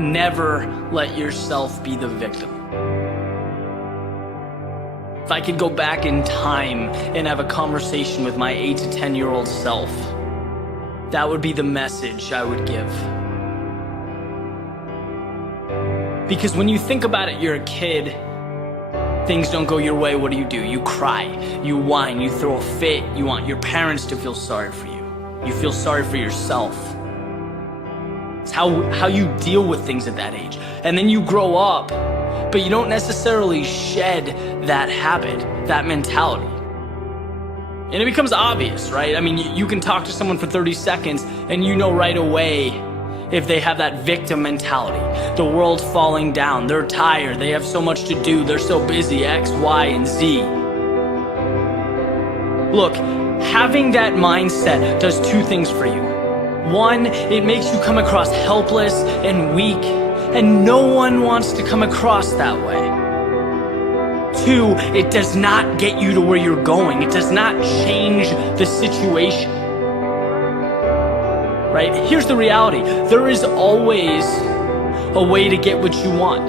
Never let yourself be the victim. If I could go back in time and have a conversation with my 8 to 10-year-old self, that would be the message I would give. Because when you think about it, you're a kid, things don't go your way, what do? You cry, you whine, you throw a fit, you want your parents to feel sorry for you. You feel sorry for yourself. It's how you deal with things at that age. And then you grow up, but you don't necessarily shed that habit, that mentality. And it becomes obvious, right? I mean, you can talk to someone for 30 seconds and you know right away if they have that victim mentality. The world's falling down, they're tired, they have so much to do, they're so busy, X, Y, and Z. Look, having that mindset does two things for you. One, it makes you come across helpless and weak, and no one wants to come across that way. Two, it does not get you to where you're going. It does not change the situation. Right? Here's the reality. There is always a way to get what you want.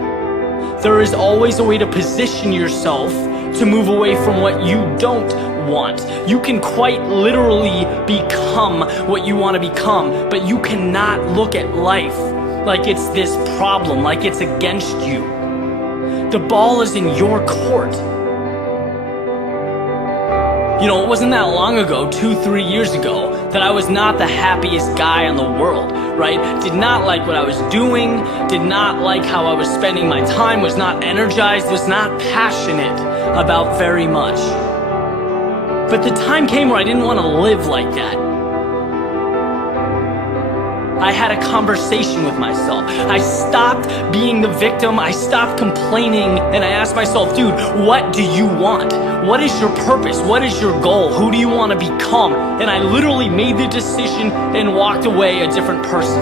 There is always a way to position yourself to move away from what you don't want. You can quite literally become what you want to become, but you cannot look at life like it's this problem, like it's against you. The ball is in your court. You know, it wasn't that long ago, 2-3 years ago, that I was not the happiest guy in the world, right? Did not like what I was doing, did not like how I was spending my time, was not energized, was not passionate about very much. But the time came where I didn't want to live like that. I had a conversation with myself. I stopped being the victim, I stopped complaining, and I asked myself, dude, what do you want? What is your purpose? What is your goal? Who do you want to become? And I literally made the decision and walked away a different person.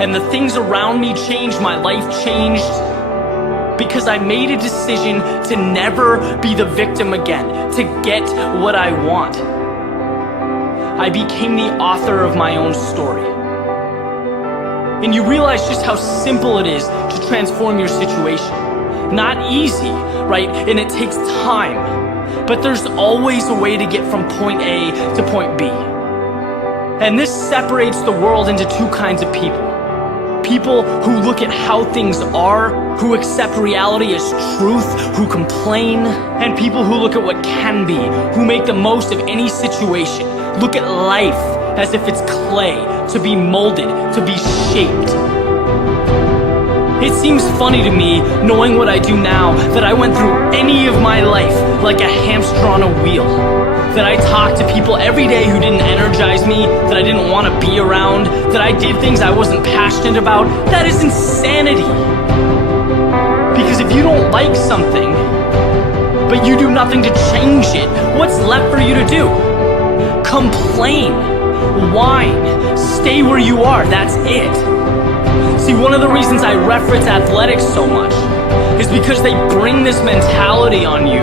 And the things around me changed, my life changed, because I made a decision to never be the victim again, to get what I want. I became the author of my own story. And you realize just how simple it is to transform your situation. Not easy, right? And it takes time. But there's always a way to get from point A to point B. And this separates the world into two kinds of people. People who look at how things are, who accept reality as truth, who complain, and people who look at what can be, who make the most of any situation. Look at life as if it's clay, to be molded, to be shaped. It seems funny to me, knowing what I do now, that I went through any of my life like a hamster on a wheel. That I talked to people every day who didn't energize me, that I didn't want to be around, that I did things I wasn't passionate about. That is insanity. Because if you don't like something, but you do nothing to change it, what's left for you to do? Complain, whine, stay where you are, that's it. See, one of the reasons I reference athletics so much is because they bring this mentality on you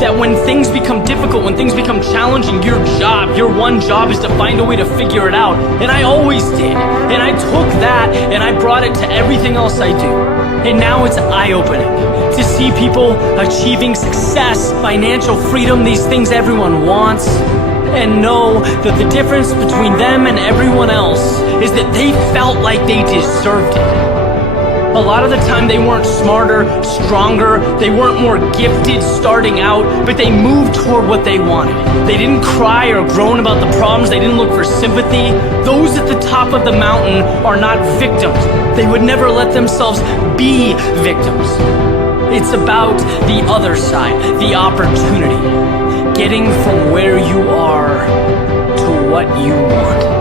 that when things become difficult, when things become challenging, your one job is to find a way to figure it out. And I always did. And I took that and I brought it to everything else I do. And now it's eye-opening to see people achieving success, financial freedom, these things everyone wants, and know that the difference between them and everyone else is that they felt like they deserved it. A lot of the time they weren't smarter, stronger, they weren't more gifted starting out, but they moved toward what they wanted. They didn't cry or groan about the problems, they didn't look for sympathy. Those at the top of the mountain are not victims. They would never let themselves be victims. It's about the other side, the opportunity. Getting from where you are to what you want.